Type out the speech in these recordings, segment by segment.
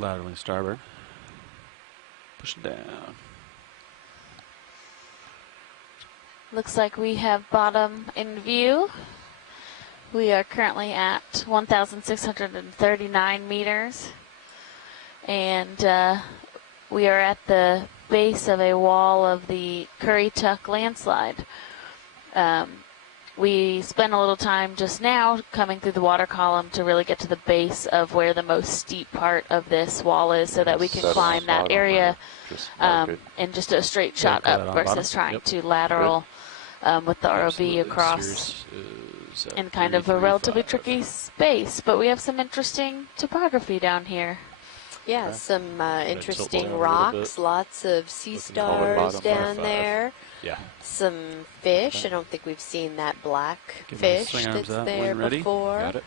Laterally starboard. Push it down. Looks like we have bottom in view. We are currently at 1,639 meters. And we are at the base of a wall of the Currituck Landslide. We spent a little time just now coming through the water column to really get to the base of where the most steep part of this wall is so that we can climb that area in just a straight shot up versus trying to lateral with the ROV across in kind of a relatively tricky space. But we have some interesting topography down here. Yeah, some interesting rocks, lots of sea stars down there. Yeah. Some fish. I don't think we've seen that black fish that's there before. Got it.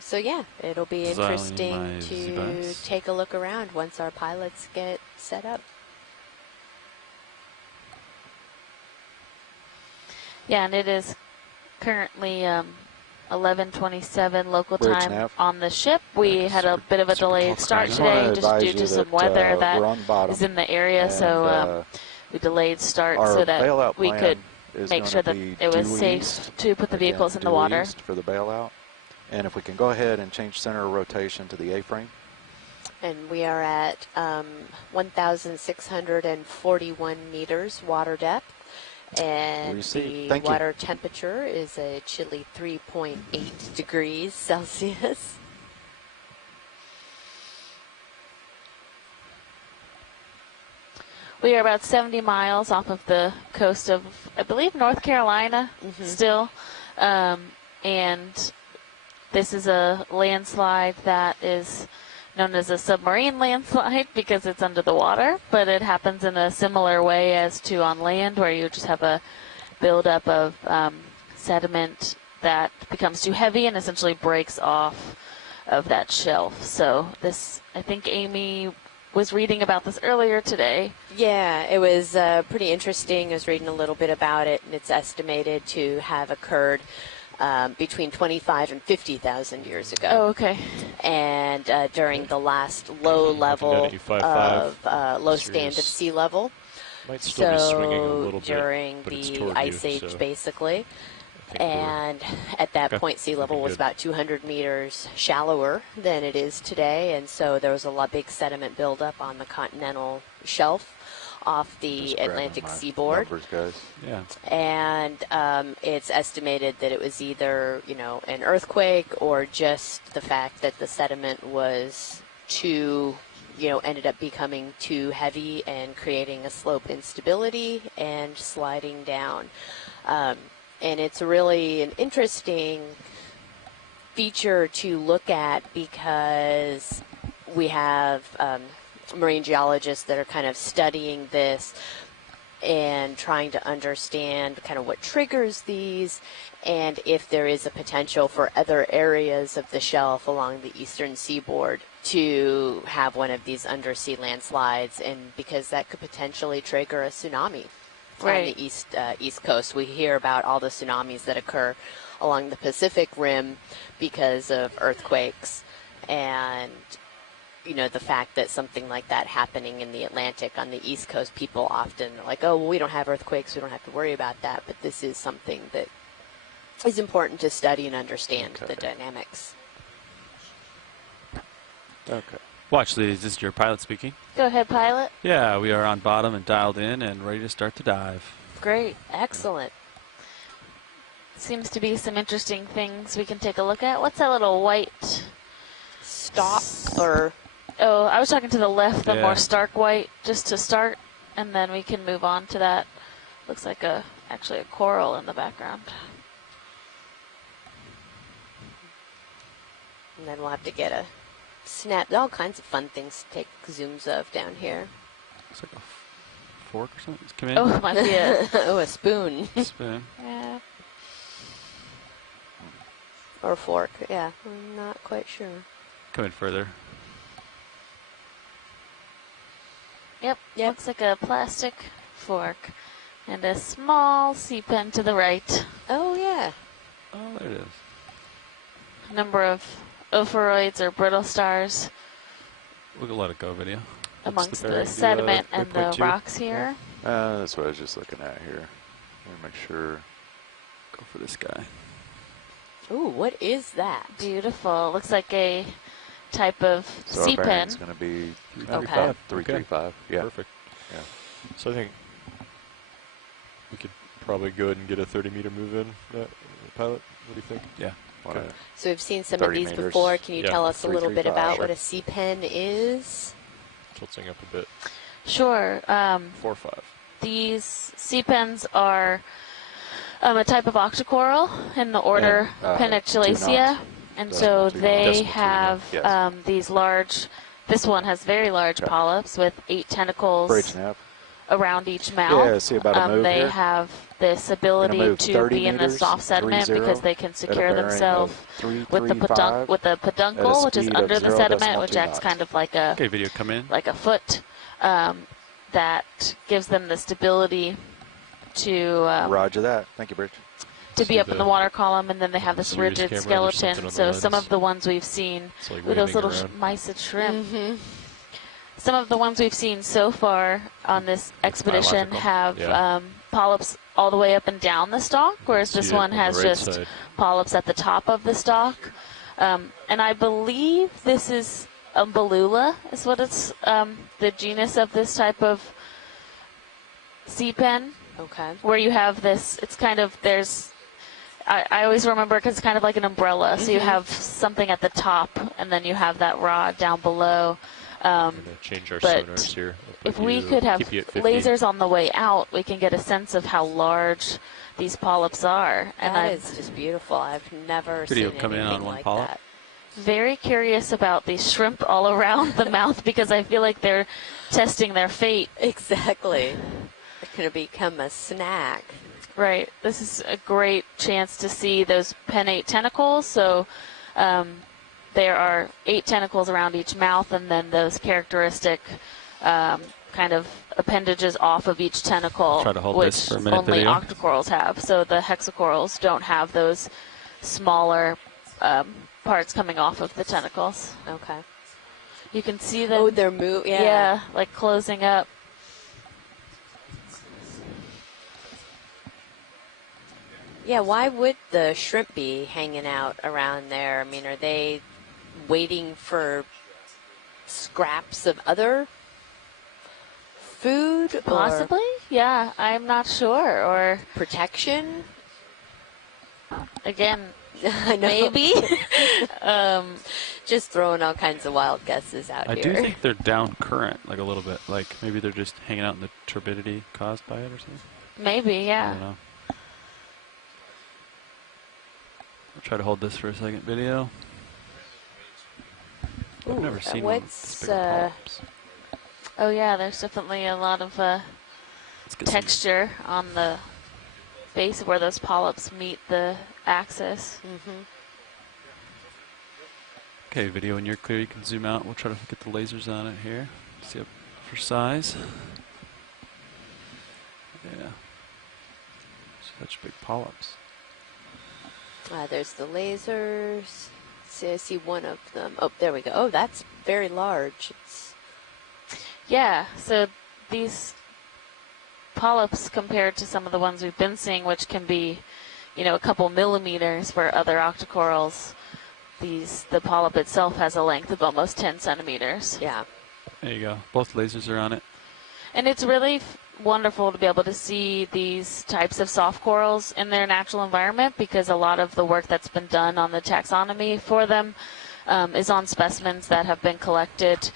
So yeah, it'll be interesting to take a look around once our pilots get set up. Yeah, and it is currently 11:27 local time on the ship. We had a bit of a delayed start today just due to some weather that is in the area, so we delayed start so that we could make sure that it was safe to put the vehicles in the water. For the bailout. And if we can go ahead and change center of rotation to the A-frame. And we are at 1,641 meters water depth. And the water temperature is a chilly 3.8 degrees Celsius. We are about 70 miles off of the coast of, I believe, North Carolina still. And this is a landslide that is known as a submarine landslide because it's under the water, but it happens in a similar way as to on land where you just have a buildup of sediment that becomes too heavy and essentially breaks off of that shelf. So this, I think Amy was reading about this earlier today. Yeah, it was pretty interesting. I was reading a little bit about it, and it's estimated to have occurred between 25 and 50,000 years ago. Oh, okay. And during the last low level of low stand of sea level. Might still be swinging a little bit, during the Ice Age, basically. And at that point, sea level was about 200 meters shallower than it is today. And so there was a big sediment buildup on the continental shelf off the Atlantic seaboard. Yeah. And it's estimated that it was either, an earthquake or just the fact that the sediment was too, ended up becoming too heavy and creating a slope instability and sliding down. And it's really an interesting feature to look at because we have marine geologists that are kind of studying this and trying to understand kind of what triggers these and if there is a potential for other areas of the shelf along the eastern seaboard to have one of these undersea landslides, and because that could potentially trigger a tsunami. Right. On the east coast. We hear about all the tsunamis that occur along the Pacific Rim because of earthquakes, and the fact that something like that happening in the Atlantic on the East Coast, people often are like, oh, well, we don't have earthquakes, we don't have to worry about that. But this is something that is important to study and understand the dynamics. Okay. Watch, this is your pilot speaking. Go ahead, pilot. Yeah, we are on bottom and dialed in and ready to start the dive. Great. Excellent. Seems to be some interesting things we can take a look at. What's that little white stalk or? Oh, I was talking to the left, the more stark white, just to start, and then we can move on to that. Looks like actually a coral in the background. And then we'll have to get a snap. All kinds of fun things to take zooms of down here. Looks like a fork or something. Come in. Oh, it might be a spoon. Spoon. Yeah. Or fork. Yeah, I'm not quite sure. Come in further. Yep. Looks like a plastic fork and a small sea pen to the right. Oh yeah. Oh, there it is. A number of ophiroids or brittle stars We'll let it go, video. amongst bearing? the sediment The and the 8.2? rocks here. That's what I was just looking at here. Let me make sure. Go for this guy. Ooh, what is that? Beautiful. Looks like a type of So our sea bearing's pen. going to be 335. 335. Yeah. Perfect. Yeah. So I think we could probably go ahead and get a 30-meter move in, pilot. What do you think? Yeah. Okay. So we've seen some of 30 these meters. before. Can you Yeah. tell us a little bit 335. about what a sea pen is? Tilting up a bit. Sure. 4-5. These sea pens are a type of octocoral in the order And, Peniculaceae. And so Decimal 2 they Decimal 2, have yeah. Yes. these large, this one has very large Okay. polyps with 8 tentacles Bridge nav. around each mouth. Yeah, see about a move They here. have this Gonna ability move to 30 be in the meters, soft sediment 30, because they can at a secure bearing themselves of with the 335 with the at a peduncle, which is speed of under the sediment, 0.2 which acts knots. kind of like a Okay, video, come in. foot that gives them the stability to Roger that. Thank you, Bridge. be See up in the- the water column, and then they have this Series rigid camera, there's something skeleton. on the So some lens. of the ones we've seen, It's like ooh, those waving little around. mice and shrimp. Mm-hmm. Some of the ones we've seen so far on this expedition biological. have Yeah. polyps all the way up and down the stalk, whereas See this it one on the has right just side. polyps at the top of the stalk. And I believe this is Umbellula, is what it's the genus of this type of sea pen, Okay. where you have this. It's kind of I always remember because it's kind of like an umbrella. So you have something at the top, and then you have that rod down below. I'm going to change our but sonars here. I'll put If we you- could have keep you at 50. lasers on the way out, we can get a sense of how large these polyps are. And That I'm is just beautiful. I've never Video seen come in anything on one like polyp. that. very curious about these shrimp all around the mouth because I feel like they're testing their fate. Exactly. They're going to become a snack. Right. This is a great chance to see those pennate tentacles. So there are 8 tentacles around each mouth, and then those characteristic kind of appendages off of each tentacle, Try to hold which this for a minute, only video. octocorals have. So the hexacorals don't have those smaller parts coming off of the tentacles. Okay. You can see them. Oh, they're moving. Yeah, like closing up. Yeah, why would the shrimp be hanging out around there? I mean, are they waiting for scraps of other food or Possibly, yeah. I'm not sure. Or protection? again, I know. maybe. Just throwing all kinds of wild guesses out I here. do think they're down current, like a little bit. Like maybe they're just hanging out in the turbidity caused by it or something. Maybe, I yeah. don't know. I'll try to hold this for a second, video. I've Ooh, never seen one what's, this big of polyps. Oh yeah, there's definitely a lot of Let's get some- texture on the base where those polyps meet the axis. Mm-hmm. Okay, video, when you're clear, you can zoom out. We'll try to get the lasers on it here. See up for size. Yeah. Such big polyps. There's the lasers. See, I see one of them. Oh, there we go. Oh, that's very large. It's Yeah, so these polyps compared to some of the ones we've been seeing, which can be, a couple millimeters for other octocorals, the polyp itself has a length of almost 10 centimeters. yeah. There you go. Both lasers are on it. And it's really wonderful to be able to see these types of soft corals in their natural environment because a lot of the work that's been done on the taxonomy for them is on specimens that have been collected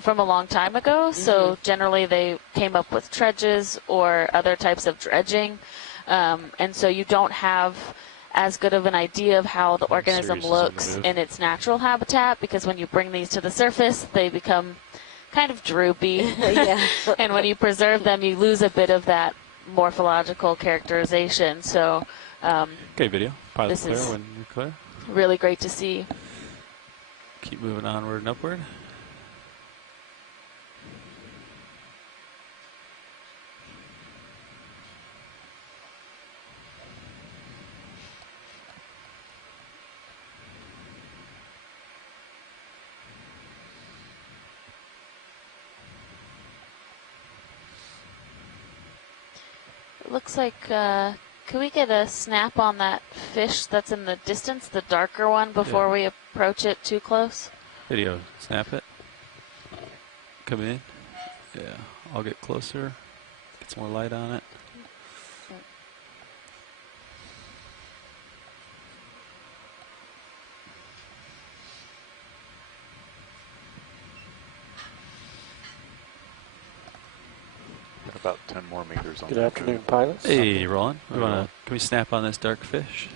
from a long time ago. So generally they came up with dredges or other types of dredging. And so you don't have as good of an idea of how the organism Series is on the looks move. in its natural habitat because when you bring these to the surface, they become kind of droopy. Yeah. And when you preserve them, you lose a bit of that morphological characterization. So Okay, video. Pilot This clear is- when you're clear. really great to see. Keep moving onward and upward. looks like, could we get a snap on that fish that's in the distance, the darker one, before we approach it too close? Video, snap it. Come in. Yeah, I'll get closer. Get some more light on it. Got about 10 more meters on Good that. afternoon, pilots. Hey, Roland. Hey, Roland. Can we snap on this dark fish?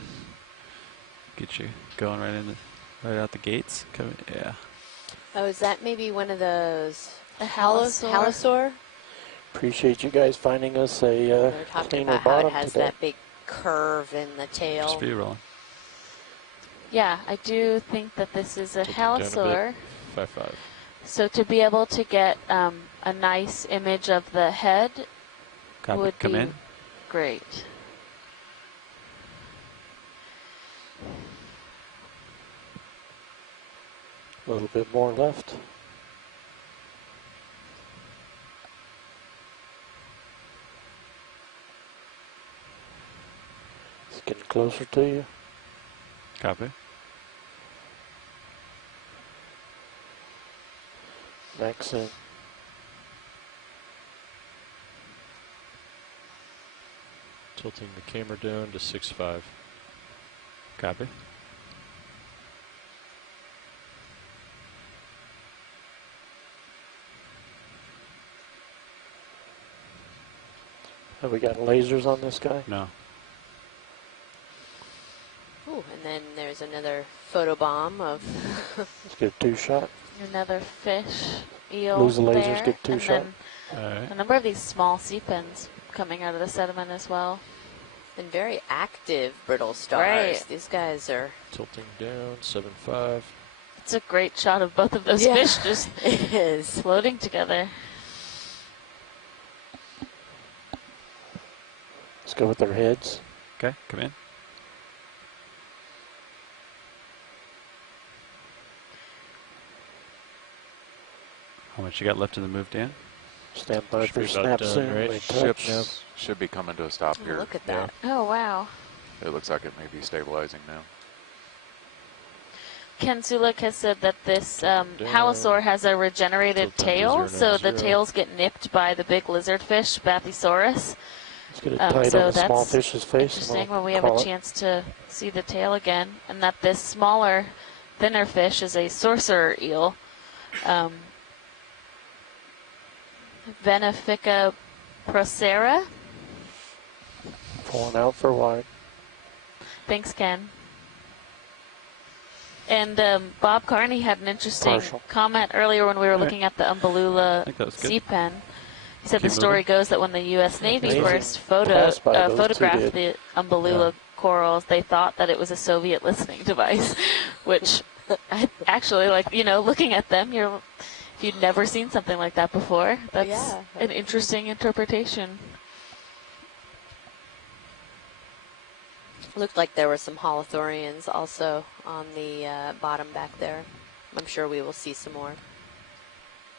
Get you going right out the gates. Come, yeah. Oh, is that maybe one of those A halosaur? Appreciate you guys finding us a They're talking cleaner about how it bottom has today. that big curve in the tail. Just for you, Roland. Yeah, I do think that this is a Tilting down a bit. halosaur. 5.5. So to be able to get a nice image of the head Copy. would Come be in. great. A little bit more left. It's getting closer to you. Copy. Max in. Tilting the camera down to 6.5. Copy. Have we got lasers on this guy? No. Ooh, and then there's another photo bomb of Let's get a 2-shot. Another fish, eel Lose the lasers, there, get 2 and shot. then All right. a number of these small sea pins coming out of the sediment as well. and very active brittle stars. Right. These guys are. Tilting down, 7.5. It's a great shot of both of those Yeah. fish just It is. floating together. Let's go with their heads. Okay, come in. How much you got left in the move, Dan? Stand by Should for be about snap done, soon. right? We Ship touch. should be coming to a stop Oh, here. look at Yeah. that. Oh, wow. It looks like it may be stabilizing now. Ken Sulik has said that this Tilting down. halosaur has a regenerated Tilting to tail, so the 090. tails get nipped by the big lizardfish, Bathysaurus. Let's get it Um, tight so on the small that's fish's face. Interesting and we'll when we have call a it. chance to see the tail again, and that this smaller, thinner fish is a sorcerer eel. Venefica procera. Pulling out for wide. Thanks, Ken. And Bob Carney had an interesting Partial. comment earlier when we were All right. looking at the I Umbellula think that was good. sea pen. He said Keep the story moving. goes that when the U.S. Navy Amazing first pass by those two photographed did. the Umbellula corals, they thought that it was a Soviet listening device, which actually, like, you know, looking at them, if you'd never seen something like that before, that's Yeah. an interesting interpretation. Looked like there were some holothurians also on the bottom back there. I'm sure we will see some more.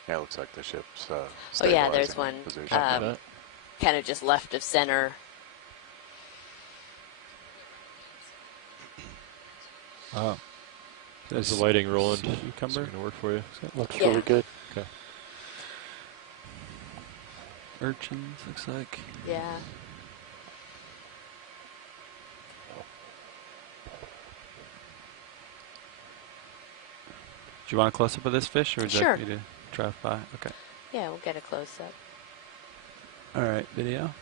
Yeah, it looks like the ship's Oh yeah, there's stabilizing one position. kind of just left of center. Oh. How's the lighting, Roland? Cucumber? Is it going to work for you? Looks Yeah. really good. Okay. Urchins, looks like. Yeah. Do you want a close up of this fish, or would you Sure. like me to drive by? Okay. Yeah, we'll get a close up. All right, video.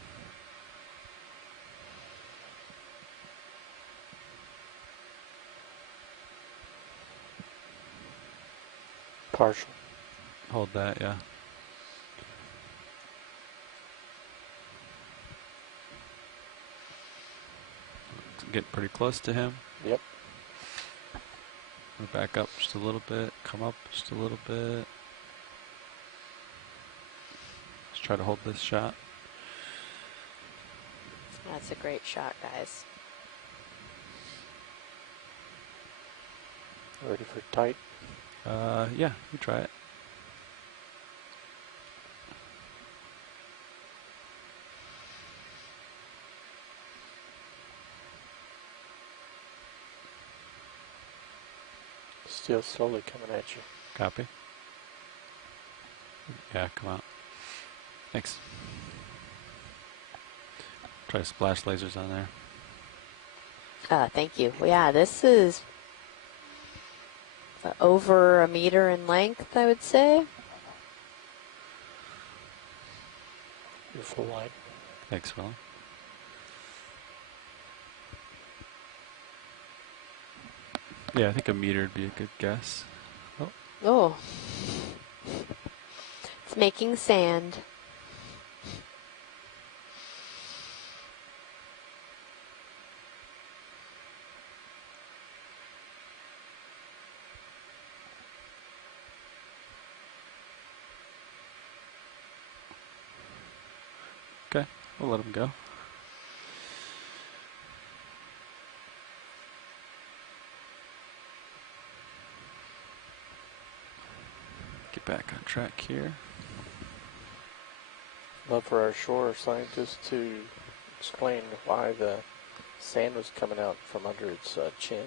Partial. Hold that, yeah. Get pretty close to him. Yep. We're back up just a little bit. Come up just a little bit. Let's try to hold this shot. That's a great shot, guys. Ready for tight. Yeah, you try it. Still slowly coming at you. Copy. Yeah, come out. Thanks. Try splash lasers on there. Thank you. Well, yeah, this is over 1 meter in length, I would say. You're full line. Thanks, Will. Yeah, I think 1 meter would be a good guess. Oh, Oh. It's making sand. okay. We'll let him go. Get back on track here. Love for our shore scientists to explain why the sand was coming out from under its chin.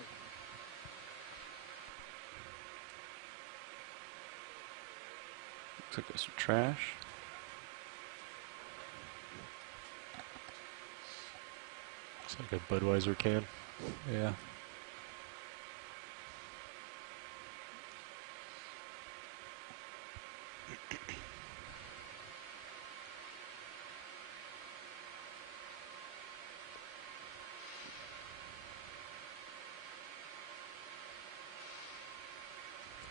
Looks like there's some trash. It's like a Budweiser can. Yeah.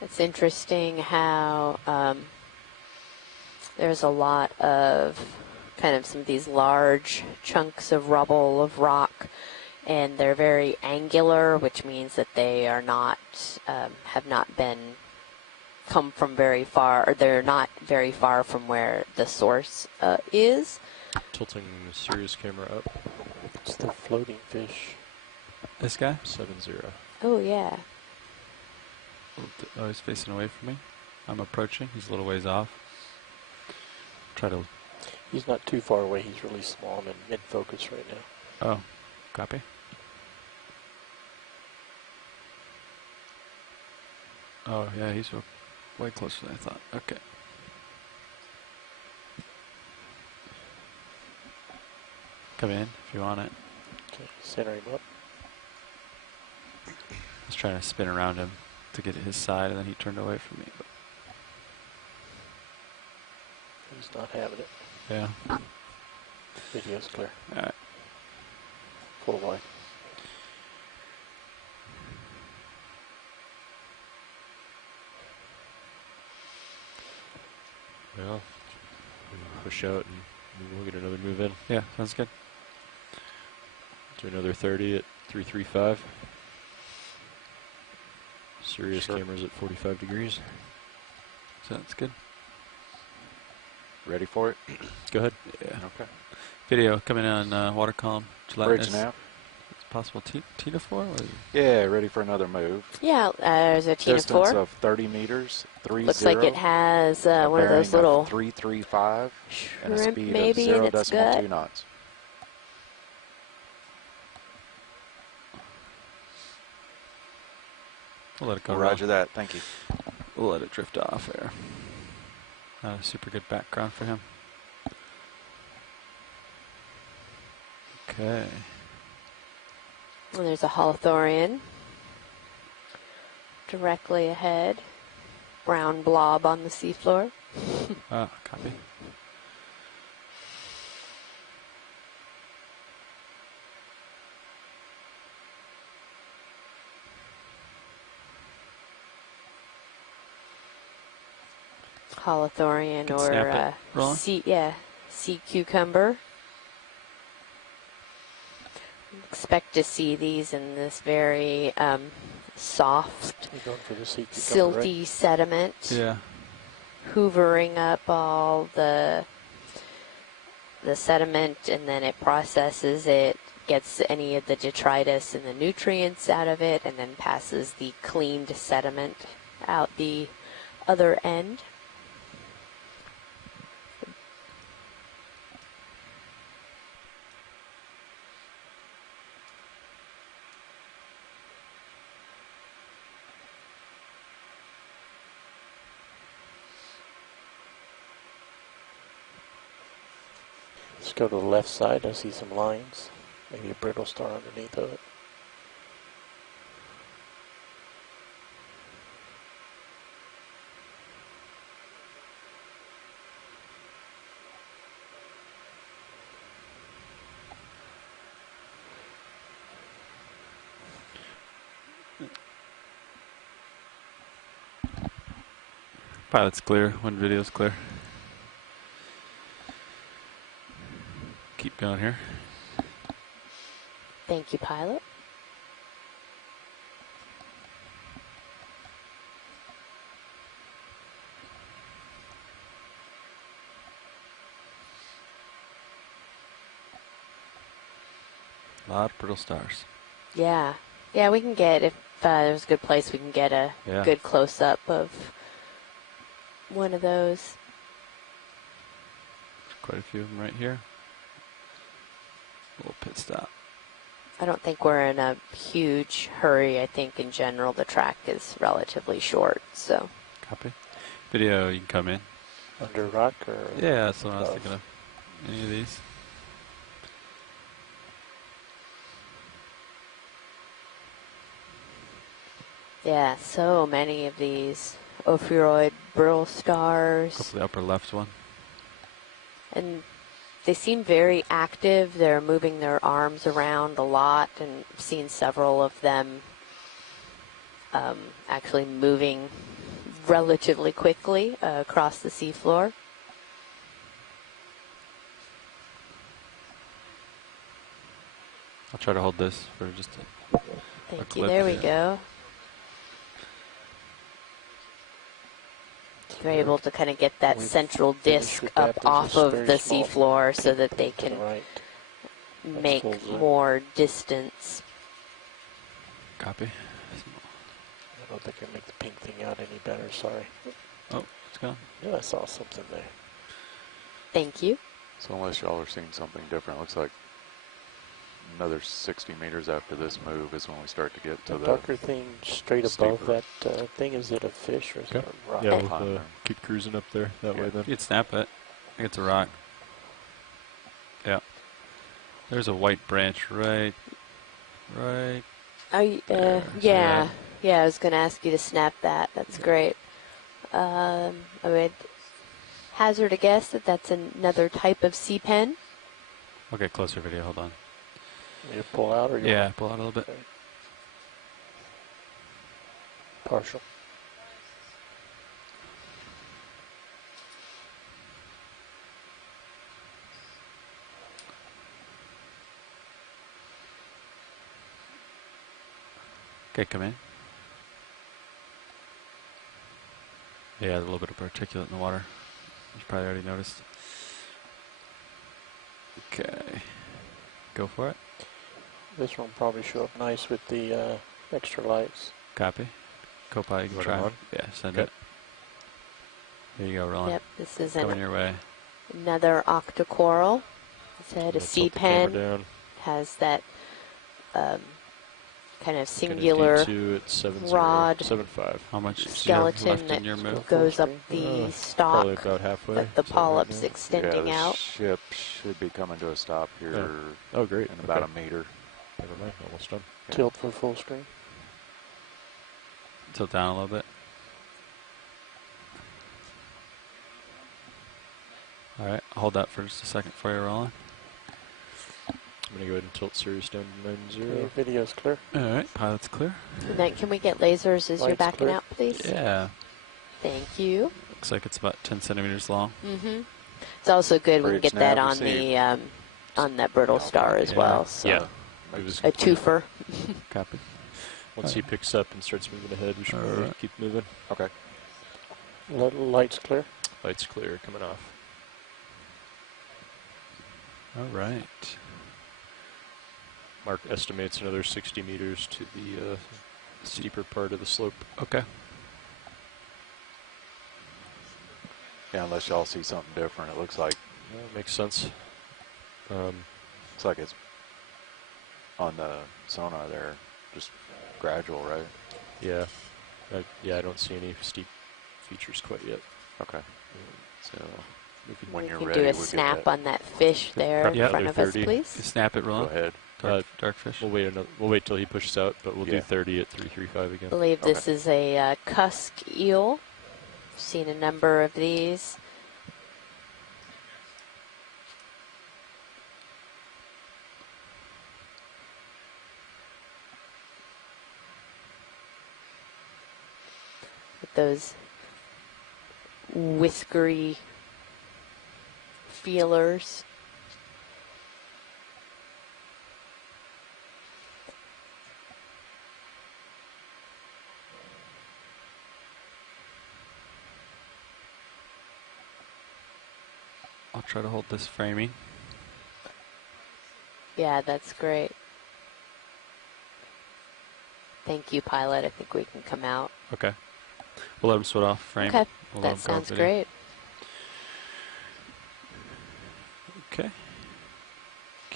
It's interesting how there's a lot of kind of some of these large chunks of rubble, of rock, and they're very angular, which means that they are not, have not been come from very far, or they're not very far from where the source is. Tilting the Sirius camera up. It's the floating fish. This guy? 7-0. Oh, yeah. Oh, he's facing away from me. I'm approaching. He's a little ways off. Try to... He's not too far away. He's really small. I'm in mid-focus right now. Oh, copy. Oh, yeah, he's way closer than I thought. Okay. Come in if you want it. Okay, center him up. I was trying to spin around him to get at his side, and then he turned away from me. But He's not having it. yeah. Video's clear. All right. Full wide. Well, we'll push out and maybe we'll get another move in. Yeah, sounds good. Do another 30 at 335. Sirius Sure. camera's at 45 degrees. Sounds good. Ready for it? Go ahead. Yeah. Okay. Video coming in on water column. Bridge Gelatinous. nav. It's possible Tina 4? Yeah, ready for another move. Yeah, there's a Tina Distance 4. of 30 meters, 30. Looks like it has one of bearing those little 335 and a shrimp speed maybe of in its 0.2 gut. knots. We'll let it go. Roger that. Thank you. We'll let it drift off there. Not a super good background for him. Okay. And there's a Holothorian directly ahead. Brown blob on the seafloor. Ah, copy. Holothorian Can or snap it, Roland? sea cucumber. Expect to see these in this very soft, You're going for the sea cucumber, right? silty sediment, Yeah. hoovering up all the sediment, and then it processes it, gets any of the detritus and the nutrients out of it, and then passes the cleaned sediment out the other end. Let's go to the left side. I see some lines. Maybe a brittle star underneath of it. Pilot's clear. One video's clear. Keep going here. Thank you, pilot. A lot of brittle stars. Yeah. Yeah, we can get, if there's a good place, we can get a Yeah. good close-up of one of those. Quite a few of them right here. A little pit stop. I don't think we're in a huge hurry. I think in general the track is relatively short, so. Copy. Video, you can come in. Under rock or? Yeah, that's what I was above? thinking of. Any of these? Yeah, so many of these ophiuroid brittle Go stars. for the upper left one. And they seem very active. They're moving their arms around a lot, and I've seen several of them actually moving relatively quickly across the seafloor. I'll try to hold this for just a Thank you. clip, There we yeah. go. You're able to kind of get that We've central finished disc with up that. There's off a of very the small seafloor so that pink they thing to the can right. make full zoom. more distance. copy. I don't think I make the pink thing out any better. Sorry. Oh, it's gone. Yeah, I saw something there. Thank you. So unless y'all are seeing something different, looks like another 60 meters after this move is when we start to get to The the darker thing straight above steeper. that thing, is it a fish or is it Okay. a rock? Yeah, Pond we'll there. keep cruising up there that way then. You can snap it. I think it's a rock. Yeah. There's a white branch right. Are you, There. See yeah, that? yeah. I was going to ask you to snap that. That's great. I would hazard a guess that that's another type of sea pen. I'll get closer video. Hold on. You pull out or you Yeah, pull out a little bit. partial? Okay, come in. Yeah, there's a little bit of particulate in the water. You probably already noticed. Okay. Go for it. This one will probably show up nice with the extra lights. Copy. Copilot, you can Run try. it on? Yeah, send Okay. it. There you go, rolling. Yep, this is Coming your way. another octocoral. It's had a Tilt sea the camera pen. down. Has that kind of Get a singular D2 at 7.0, rod 7.5. How much do you have skeleton left in that your move? goes up Uh, the stalk, Probably about halfway. but the Is that right polyps now? extending yeah, the out. ship should be coming to a stop here Oh, great. in about Okay. a meter. Never mind. Almost done. Tilt for full screen. Tilt down a little bit. All right, hold that for just a second before you're rolling. I'm going to go ahead and tilt Sirius down to 9.0. Your video's clear. All right, pilot's clear. And then can we get lasers as you're Lights backing clear. out, please? Yeah, Thank you. looks like it's about 10 centimeters long. Mm-hmm. It's also good we can Bridge get that nav on the received. on that brittle star as Yeah. well. So Yeah. It was a twofer. Copy. Once he picks up and starts moving ahead, we should All probably right. keep moving. Okay. Lights clear. Lights clear, coming off. All right. Mark estimates another 60 meters to the steeper part of the slope. Okay. Yeah, unless y'all see something different, it looks like Makes sense. it's on the sonar there, just gradual, right? Yeah. I don't see any steep features quite yet. Okay. So When we you're can ready, do a we'll get snap that. on that fish there in Yeah, front they're of us, 30. You please. snap it, Go Roland. ahead. Dark fish. We'll wait till he pushes out, but we'll do Yeah. 30 at 335 again. I believe this Okay. is a cusk eel. Seen a number of these. With those whiskery feelers. I'll try to hold this framing. Yeah, that's great. Thank you, pilot. I think we can come out. Okay. We'll let him swim off frame. Okay, We'll let that him go sounds video. great. Okay.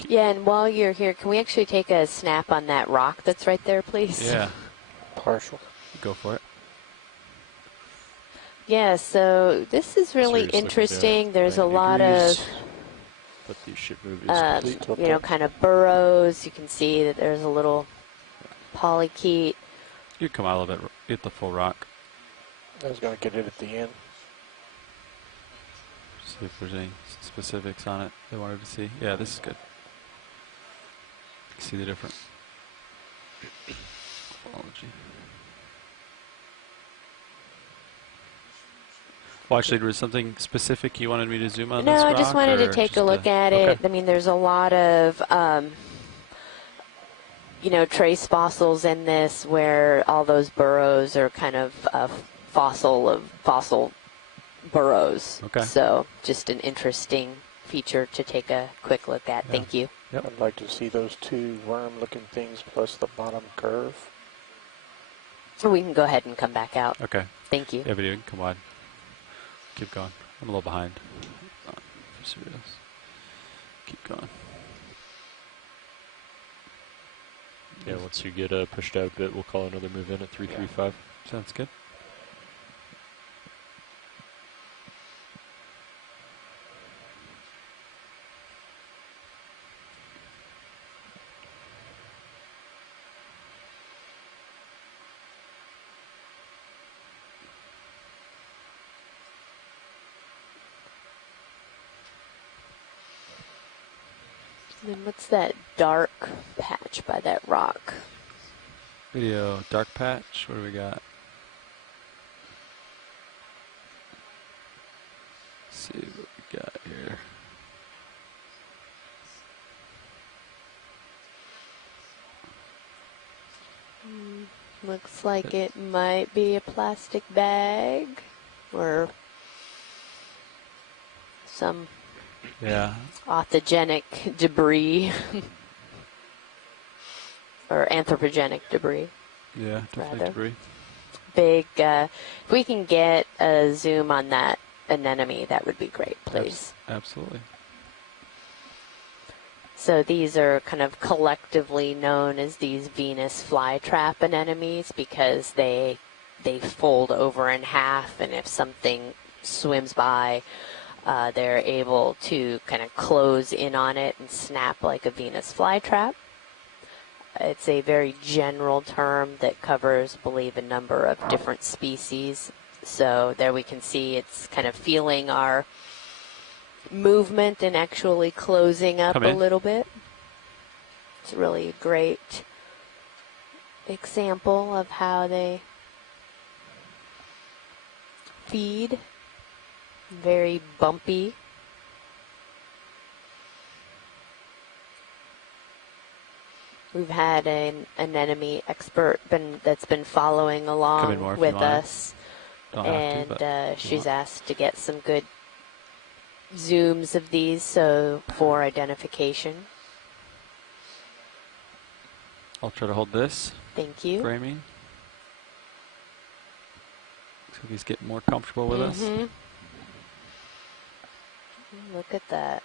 Yeah, and while you're here, can we actually take a snap on that rock that's right there, please? Yeah. Partial. Go for it. Yeah, so this is really you're just looking interesting. at There's a 90 lot degrees. of, But the ship move is complete. you know, kind of burrows. You can see that there's a little polychaete. You come out a little bit. Get the full rock. I was going to get it at the end. See if there's any specifics on it they wanted to see. Yeah, this is good. See the different morphology. Well, actually, was something specific you wanted me to zoom on? No, this I just rock, wanted to or take a just look at it. Okay. I mean, there's a lot of, you know, trace fossils in this where all those burrows are kind of fossil burrows. Okay. So just an interesting feature to take a quick look at. Yeah. Thank you. Yep. I'd like to see those two worm-looking things plus the bottom curve. We can go ahead and come back out. Okay. Thank you. Yeah, video, you can come wide. Keep going. I'm a little behind. Serious. Keep going. Yeah, once you get pushed out a bit, we'll call another move in at 335. Sounds good. And then what's that dark patch by that rock? Video, dark patch. What do we got? Let's see what we got here. Looks like it might be a plastic bag or some Yeah. authogenic debris or anthropogenic debris. Yeah, definitely Rather. debris. Big, if we can get a zoom on that anemone, that would be great, please. Absolutely. So these are kind of collectively known as these Venus flytrap anemones because they fold over in half, and if something swims by, they're able to kind of close in on it and snap like a Venus flytrap. It's a very general term that covers, I believe, a number of different species. So there we can see it's kind of feeling our movement and actually closing up a little bit. It's really a great example of how they feed. Very bumpy. We've had an anemone expert that's been following along with us, and she's asked to get some good zooms of these so for identification. I'll try to hold this. Thank you. Framing. So he's getting more comfortable with us. Look at that.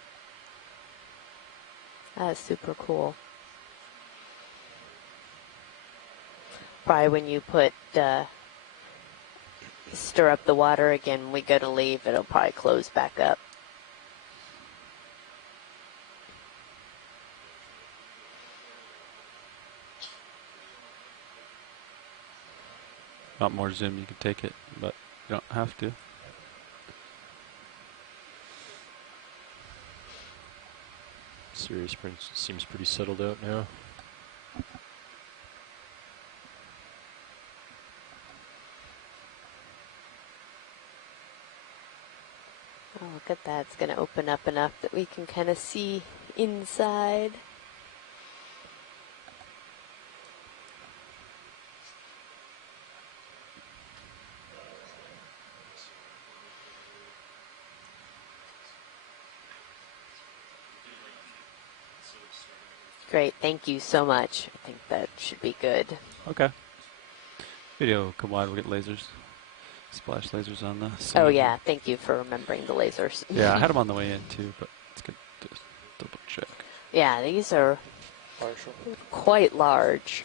That is super cool. Probably when you put stir up the water again when we go to leave, it'll probably close back up. want more zoom, you can take it, but you don't have to. Sirius seems pretty settled out now. Oh, look at that. It's going to open up enough that we can kind of see inside. Great. Thank you so much. I think that should be good. Okay. Video will come wide, we'll get lasers. Splash lasers on the Oh, scene. yeah. Thank you for remembering the lasers. Yeah, I had them on the way in too, but it's good to double check. Yeah, these are Partial. quite large.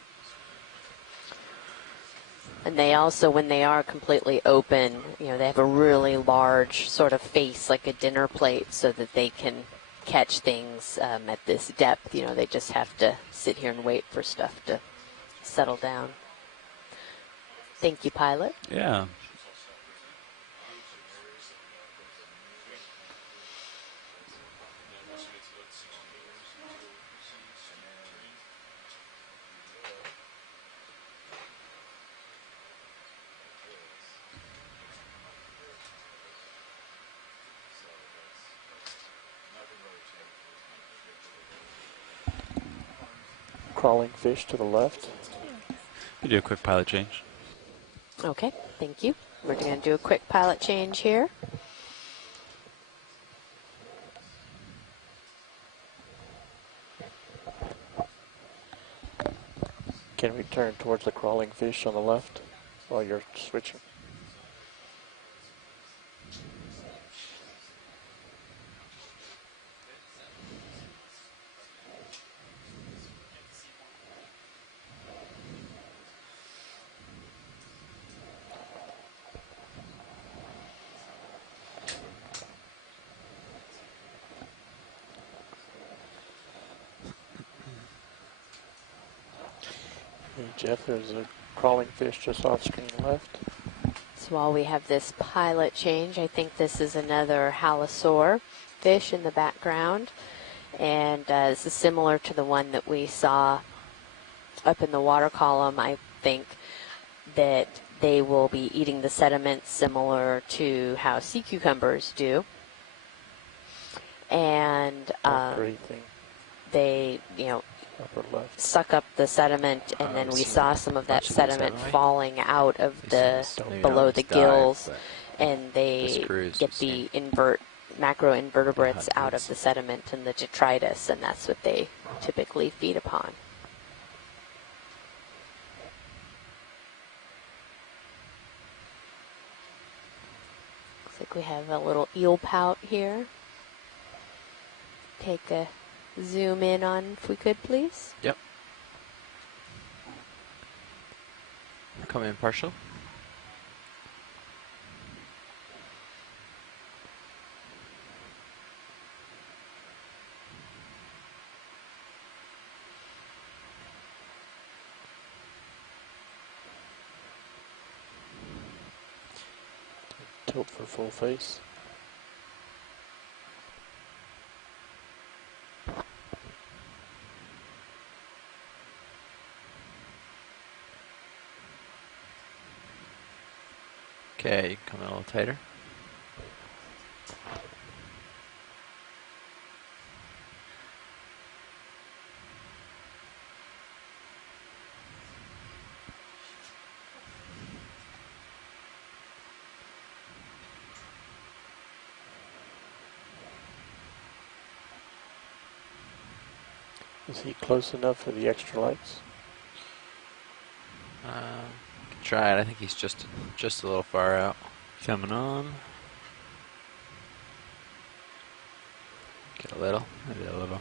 And they also, when they are completely open, you know, they have a really large sort of face, like a dinner plate, so that they can catch things at this depth. You know, they just have to sit here and wait for stuff to settle down. Thank you, pilot. Yeah. Crawling fish to the left. We do a quick pilot change. Okay, thank you. We're going to do a quick pilot change here. Can we turn towards the crawling fish on the left while you're switching? Hey Jeff, there's a crawling fish just off screen left. So while we have this pilot change, I think this is another halosaur fish in the background. And this is similar to the one that we saw up in the water column. I think that they will be eating the sediment similar to how sea cucumbers do. And Great thing. they, you know, Upper left. suck up the sediment, and then we saw some of that bunch of these, sediment haven't we? falling out of the Maybe below not the just dive, gills, but and they this cruise get we've the macroinvertebrates out of hundreds. the sediment and the detritus, and that's what they typically feed upon. Looks like we have a little eel pout here. Take a zoom in on, if we could, please. Yep. Come in partial. Tilt for full face. Okay, come in a little tighter. Is he close enough for the extra lights? Can try it. I think he's just a little far out. Coming on. Get a little, maybe a little.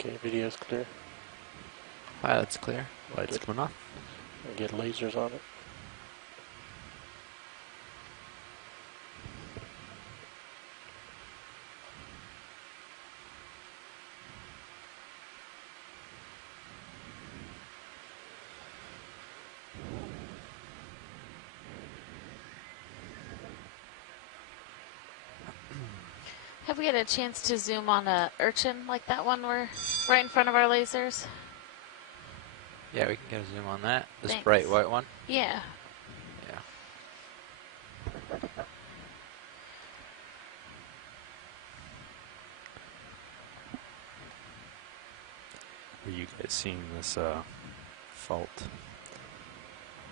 Okay, video's clear. Pilot's clear. Lights Good. coming off. And get lasers on it. Have we had a chance to zoom on a urchin like that one we're right in front of our lasers? Yeah, we can get a zoom on that. This Thanks. bright white one. Yeah. Yeah. Are you guys seeing this fault?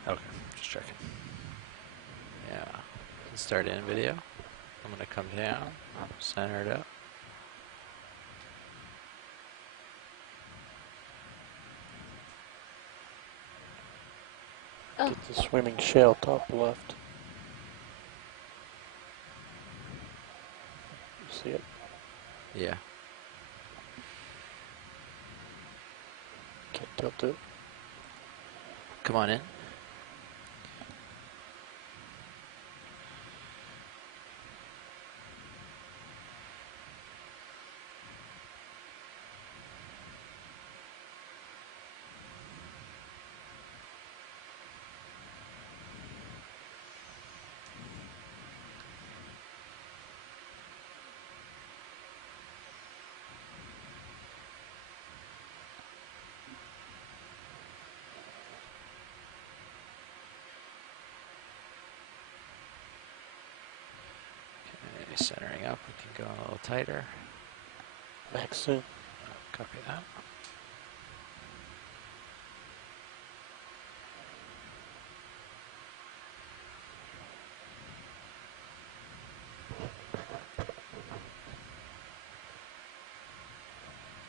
Okay, just checking. Yeah. Let's start in video. I'm gonna come down, center it up. Oh, Get the swimming shell top left. You see it? Yeah. Can't tilt it. Come on in. Okay, centering up. We can go a little tighter. Max soon. Copy that.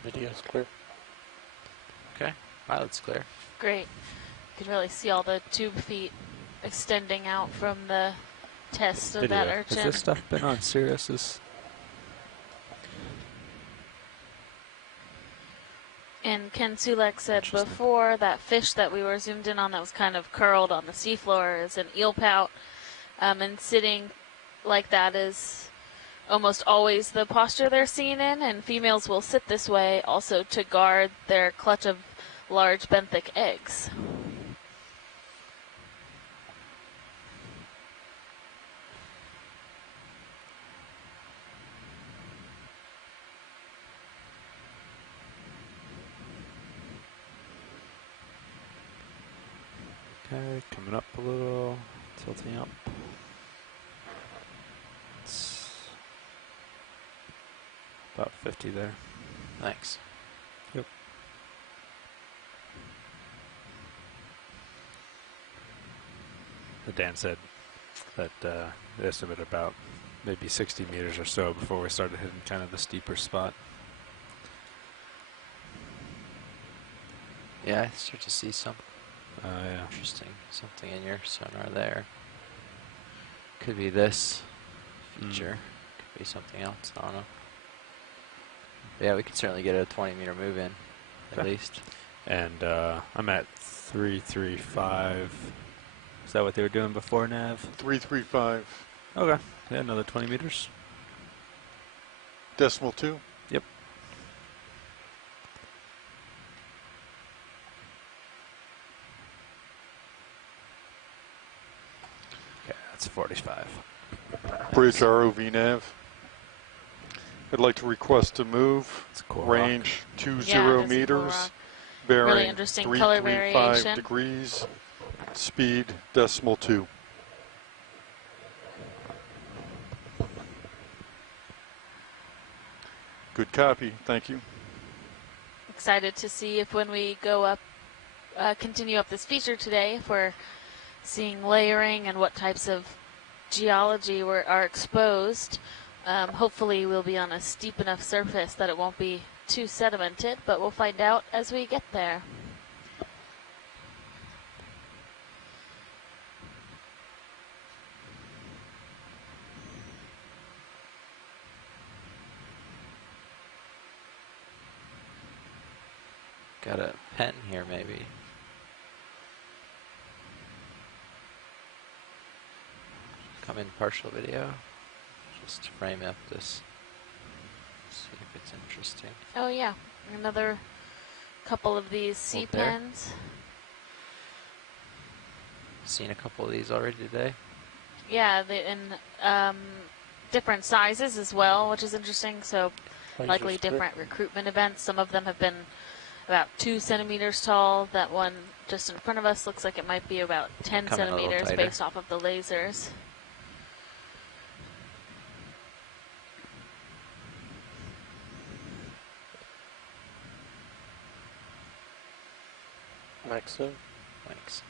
Video's clear. Okay. Pilot's clear. great. You can really see all the tube feet extending out from the test of that urchin. Has this stuff been on Sirius's? And Ken Sulek said Interesting. before that fish that we were zoomed in on that was kind of curled on the seafloor is an eel pout. And sitting like that is almost always the posture they're seen in, and females will sit this way also to guard their clutch of large benthic eggs. Okay, coming up a little, tilting up. It's about 50 there. Thanks. Yep. Dan said that they estimated about maybe 60 meters or so before we started hitting kind of the steeper spot. Yeah, I start to see some Yeah. interesting something in your sonar there. Could be this feature. Could be something else. I don't know. But yeah, we could certainly get a 20-meter move in, at Okay. least. And I'm at 335. Is that what they were doing before, Nav? 335 Okay. Yeah, another 20 meters. decimal 2. Yep. Okay, that's 45. Bridge ROV nav. I'd like to request a move. It's cool. Range 20 Yeah, it is a cool meters. rock. Bearing Really interesting color 335 variation. degrees. Speed decimal 2. Good copy. Thank you. Excited to see if when we go up, continue up this feature today, if we're seeing layering and what types of geology are exposed. Hopefully we'll be on a steep enough surface that it won't be too sedimented, but we'll find out as we get there. Got a pen here, maybe. Come in partial video. Just to frame up this. See if it's interesting. Oh yeah, another couple of these sea there. pens. Seen a couple of these already today. Yeah, different sizes as well, which is interesting. So likely Laser strip. different recruitment events. Some of them have been about 2 centimeters tall. That one just in front of us looks like it might be about 10 Come in a little centimeters tighter. based off of the lasers. Maxim. Thanks.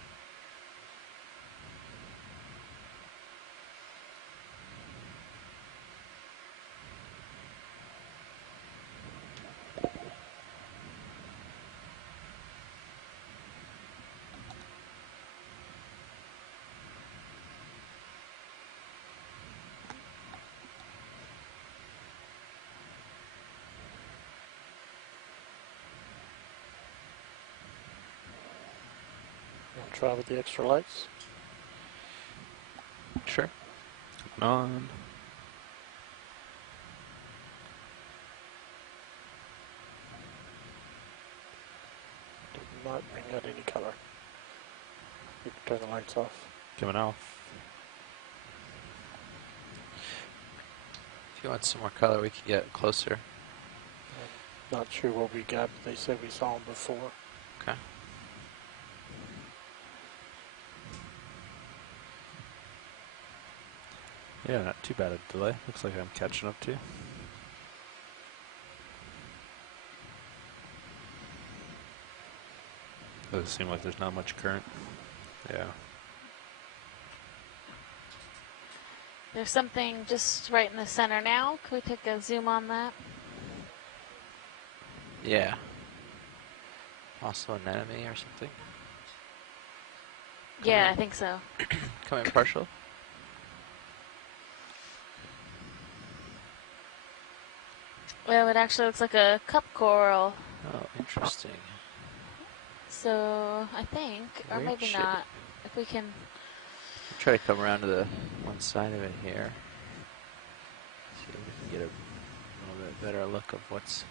I'll try with the extra lights. Sure. Coming on. Did not bring out any color. You can turn the lights off. Coming off. If you want some more color, we can get closer. Not sure what we got, but they said we saw them before. Okay. Yeah, not too bad a delay. Looks like I'm catching up to you. Doesn't seem like there's not much current. Yeah. There's something just right in the center now. Can we take a zoom on that? Yeah. Also an enemy or something. Yeah, I think so. Come in partial. Well, it actually looks like a cup coral. Oh, interesting. So I think, or Weird maybe shape. not, if we can. Try to come around to the one side of it here. See if we can get a little bit better look of what's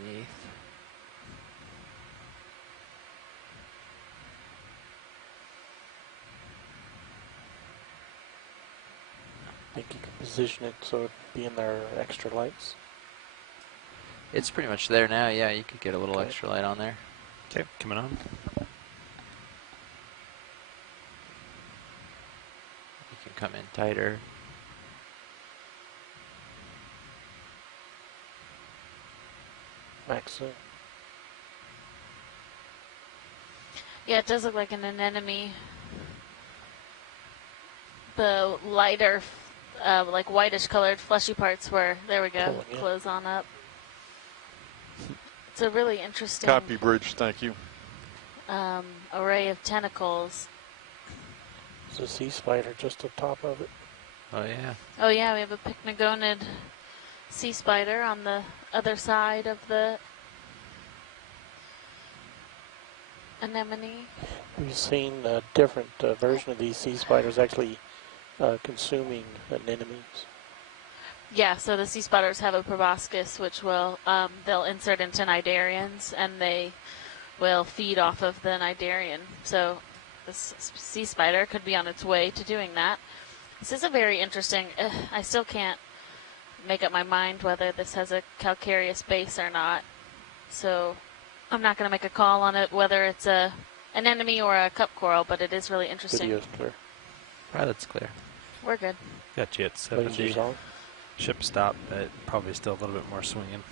underneath. I think you can position it so it'd be in their extra lights. It's pretty much there now. Yeah, you could get a little Okay. extra light on there. Okay, coming on. You can come in tighter. Maxim. Yeah, it does look like an anemone. The lighter, like whitish colored fleshy parts where, there we go, Pulling in. close on up. It's a really interesting Copy bridge, thank you. array of tentacles. There's a sea spider just on top of it. Oh yeah. Oh yeah, we have a pycnogonid sea spider on the other side of the anemone. We've seen a different version of these sea spiders actually consuming anemones. Yeah, so the sea spiders have a proboscis, which will they'll insert into cnidarians, and they will feed off of the cnidarian. So this sea spider could be on its way to doing that. This is a very interesting. I still can't make up my mind whether this has a calcareous base or not. So I'm not going to make a call on it whether it's an anemone or a cup coral, but it is really interesting. Video's clear. Pilot's clear. We're good. Got you at 70. Lasers on. Ship stop, but probably still a little bit more swinging.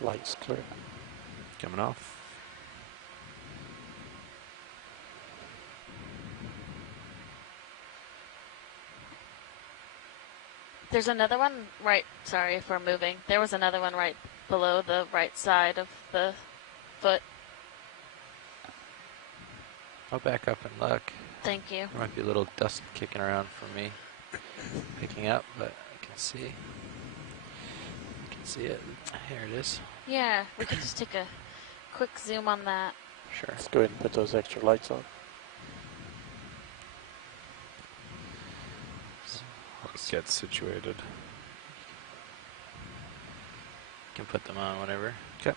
Lights clear. Coming off. There's another one right, sorry if we're moving. There was another one right below the right side of the foot. I'll back up and look. Thank you. There might be a little dust kicking around for me picking up, but I can see. I can see it. Here it is. Yeah, we could just take a quick zoom on that. Sure. Let's go ahead and put those extra lights on. Get situated. Can put them on whenever. Okay.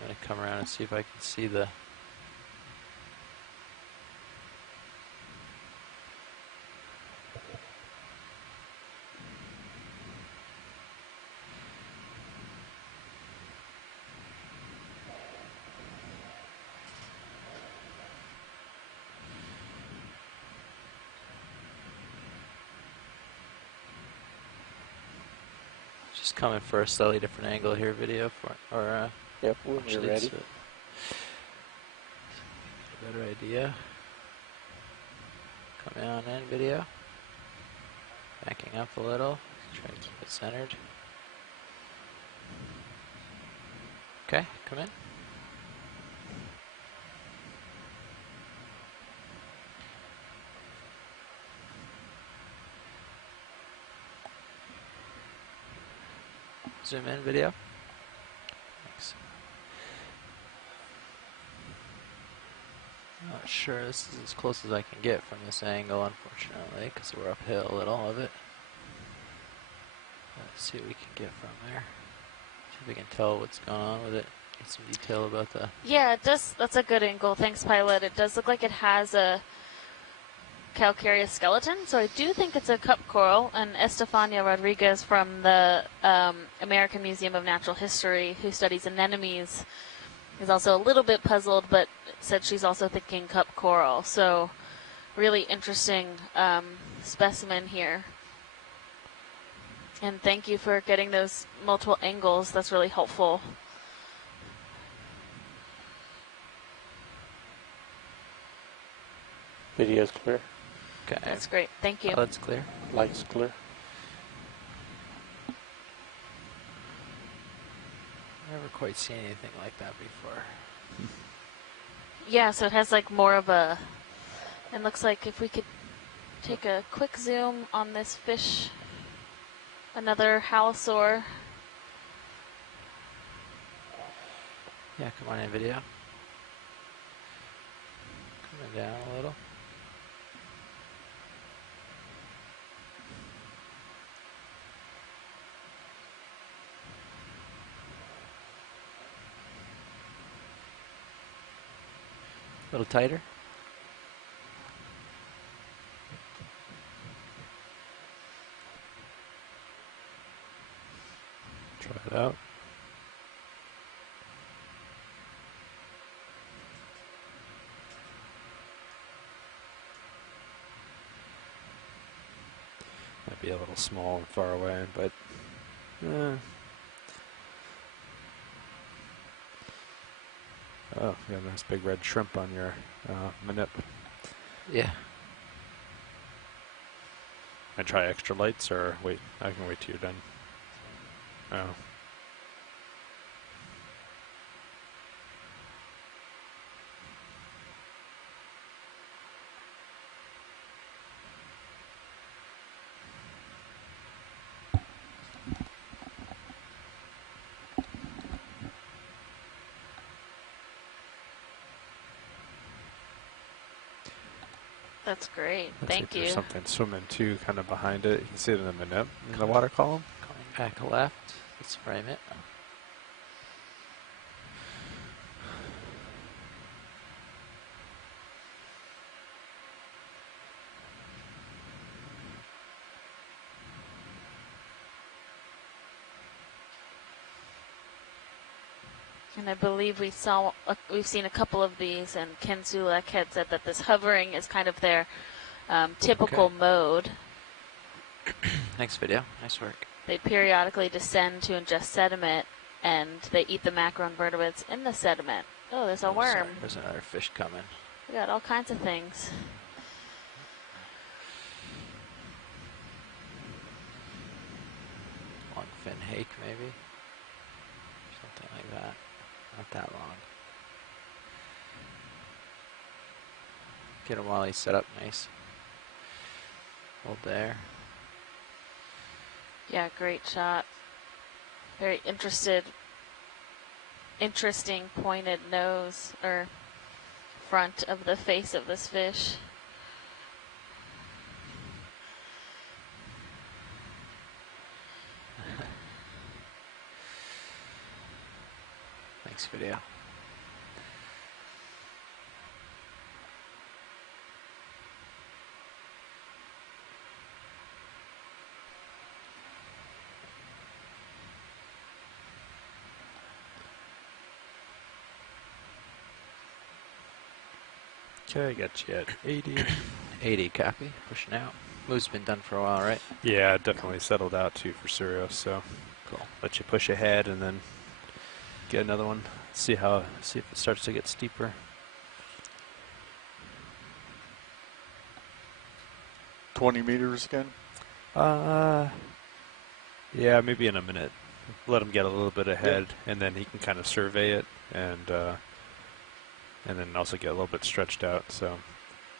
I'm gonna come around and see if I can see the Just coming for a slightly different angle here, video for or Yep, when you're actually ready. it's a better idea. Coming on in, video. Backing up a little. Try to keep it centered. Okay, come in. Zoom in, video. Thanks. Not sure, this is as close as I can get from this angle, unfortunately, because we're uphill a little of it. Let's see what we can get from there. See if we can tell what's going on with it. Get some detail about the... Yeah, it does. That's a good angle. Thanks, pilot. It does look like it has a calcareous skeleton, so I do think it's a cup coral. And Estefania Rodriguez from the American Museum of Natural History, who studies anemones, is also a little bit puzzled, but said she's also thinking cup coral. So really interesting specimen here. And thank you for getting those multiple angles. That's really helpful. Video's clear. Okay. That's great. Thank you. Oh, that's clear. Light's clear. Never quite seen anything like that before. Yeah, so it has like more of a, it looks like if we could take a quick zoom on this fish, another halosaur. Yeah, come on in, video. Coming down a little. A little tighter. Try it out. Might be a little small and far away, but oh, you got a nice big red shrimp on your manip. Yeah. I try extra lights, or wait, I can wait till you're done. Oh. That's great. Looks like Thank there's you. something swimming too, kind of behind it. You can see it in the manip, in the water column. Coming back left. Let's frame it. And I believe we've seen a couple of these, and Ken Zulek had said that this hovering is kind of their typical Okay. mode. Thanks, video. Nice work. They periodically descend to ingest sediment, and they eat the macroinvertebrates in the sediment. Oh, there's a Oh, sorry, worm. there's another fish coming. We got all kinds of things. Long fin hake, maybe. Something like that. Not that long. Get him while he's set up nice. Hold there. Yeah, great shot. Very interesting pointed nose or front of the face of this fish. Thanks, video. Okay, I got you at 80. 80, copy. Pushing out. Move's been done for a while, right? Yeah, it definitely settled out too for Surios, so Cool. Let you push ahead and then get another one. See if it starts to get steeper. $20 meters again. Yeah, maybe in a minute. Let him get a little bit ahead, and then he can kind of survey it, and then also get a little bit stretched out. So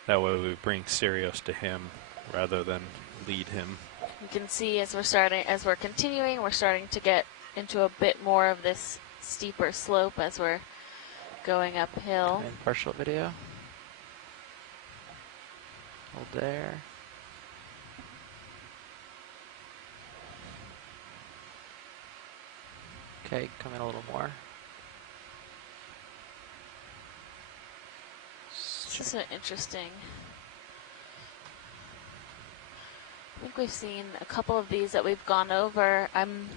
that way we bring Sirius to him rather than lead him. You can see as we're continuing, we're starting to get into a bit more of this steeper slope as we're going uphill. And partial video. Hold there. Okay, come in a little more. This is an interesting. I think we've seen a couple of these that we've gone over. I'm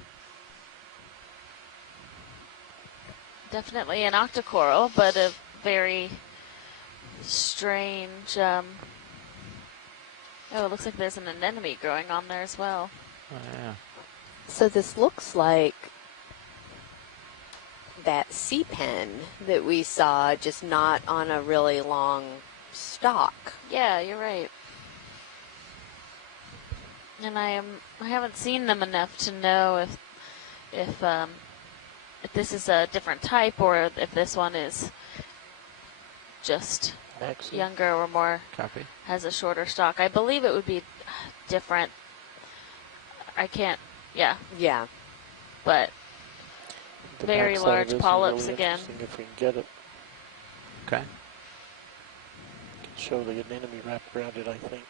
definitely an octocoral, but a very strange. Oh, it looks like there's an anemone growing on there as well. Oh, yeah. So this looks like that sea pen that we saw, just not on a really long stalk. Yeah, you're right. And I haven't seen them enough to know if this is a different type or if this one is just younger or more. Copy. Has a shorter stalk. I believe it would be different. I can't. Yeah. Yeah. But The very backside large of this is polyps really again. interesting if we can get it. Okay. Can show the anemone wrapped around it, I think.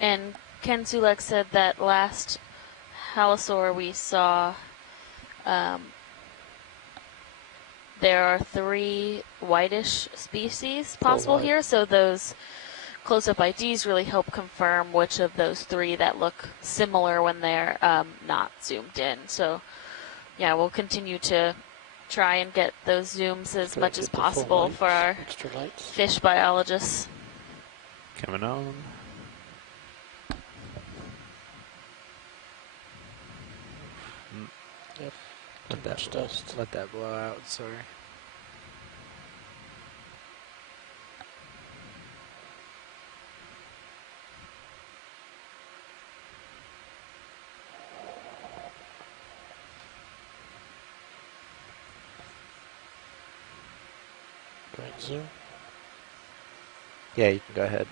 And Ken Sulek said that last halosaur we saw, there are 3 whitish species possible white. here, so those close-up IDs really help confirm which of those 3 that look similar when they're not zoomed in. So, yeah, we'll continue to try and get those zooms as much as possible for our extra lights. fish biologists. Coming on. Yep. Let that dust. Let that blow out. Sorry. Go ahead and zoom. Yeah, you can go ahead.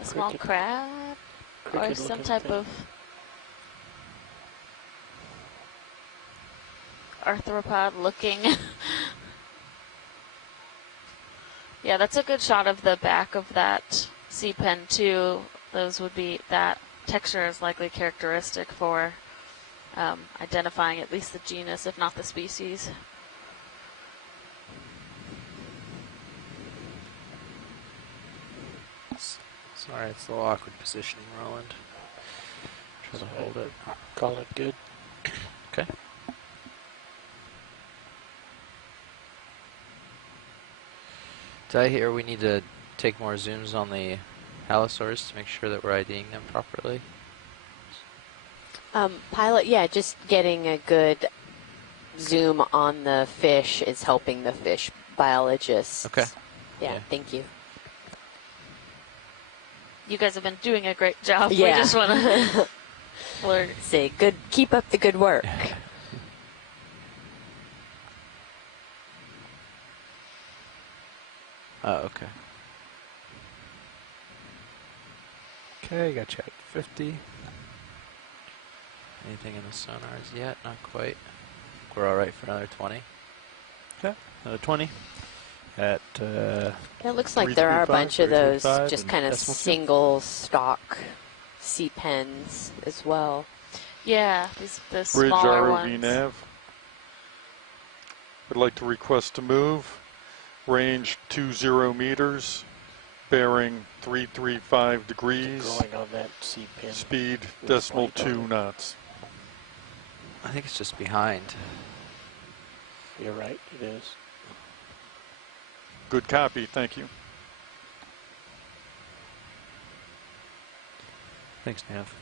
A small Cricket. crab or Cricket some looking type thing. of arthropod looking. Yeah, that's a good shot of the back of that sea pen too. Those would be, that texture is likely characteristic for identifying at least the genus, if not the species. Sorry, it's a little awkward positioning, Roland. Try to hold it. Call it good. Okay. Did I hear we need to take more zooms on the halosaurs to make sure that we're IDing them properly? Pilot, yeah, just getting a good zoom on the fish is helping the fish biologists. Okay. Yeah, thank you. You guys have been doing a great job. Yeah. We just want to learn. Say good. Keep up the good work. Oh, okay. Okay, got you at 50. Anything in the sonars yet? Not quite. We're all right for another 20. Okay, another 20. At It looks like there are a 335, bunch of those 335 just and kind of decimal two. single stock sea pens as well. Yeah, the Bridge smaller ROV ones. nav. Would like to request to move. Range 20 meters. bearing 335 degrees, Going on that C pin. speed Looks decimal like 2 on it. knots. I think it's just behind. You're right, it is. Good copy, thank you. Thanks, Nav.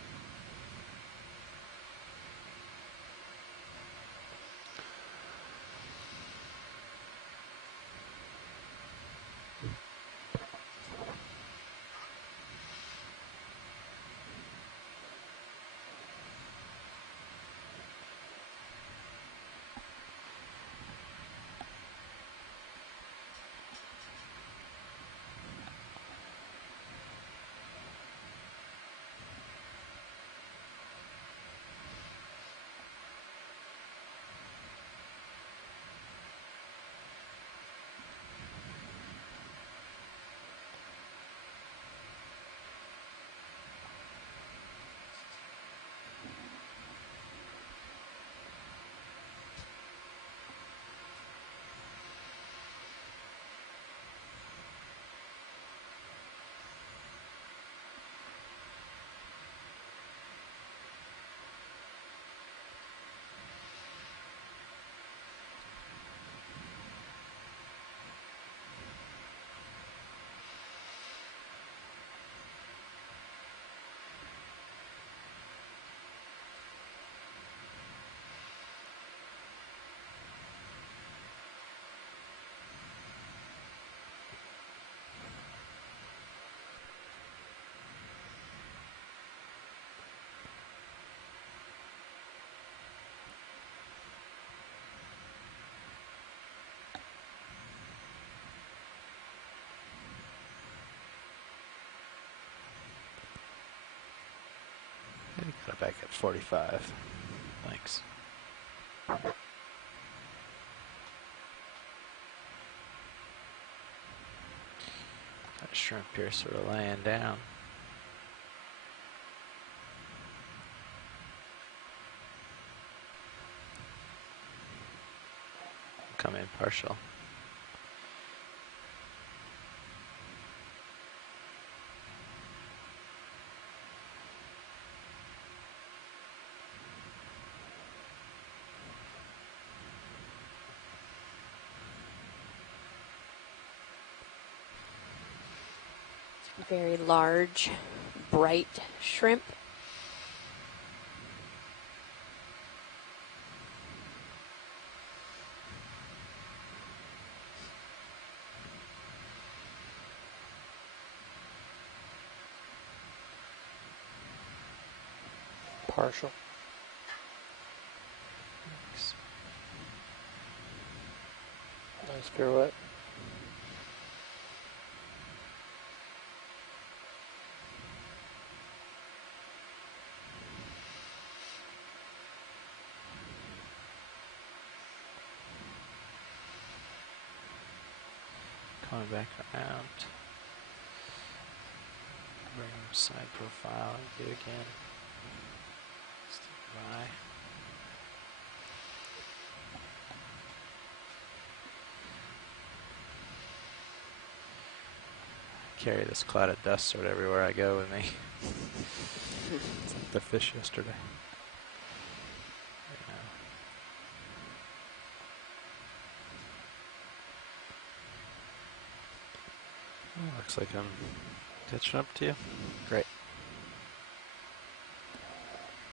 Got it back at 45. Thanks. That shrimp here sort of laying down. Come in partial. Very large, bright shrimp. Partial. Thanks. Nice pirouette. Coming back around. Bring side profile and do again. Stand by. Carry this cloud of dust sort of everywhere I go with me. It's like the fish yesterday. Yeah. Looks like I'm catching up to you. Great.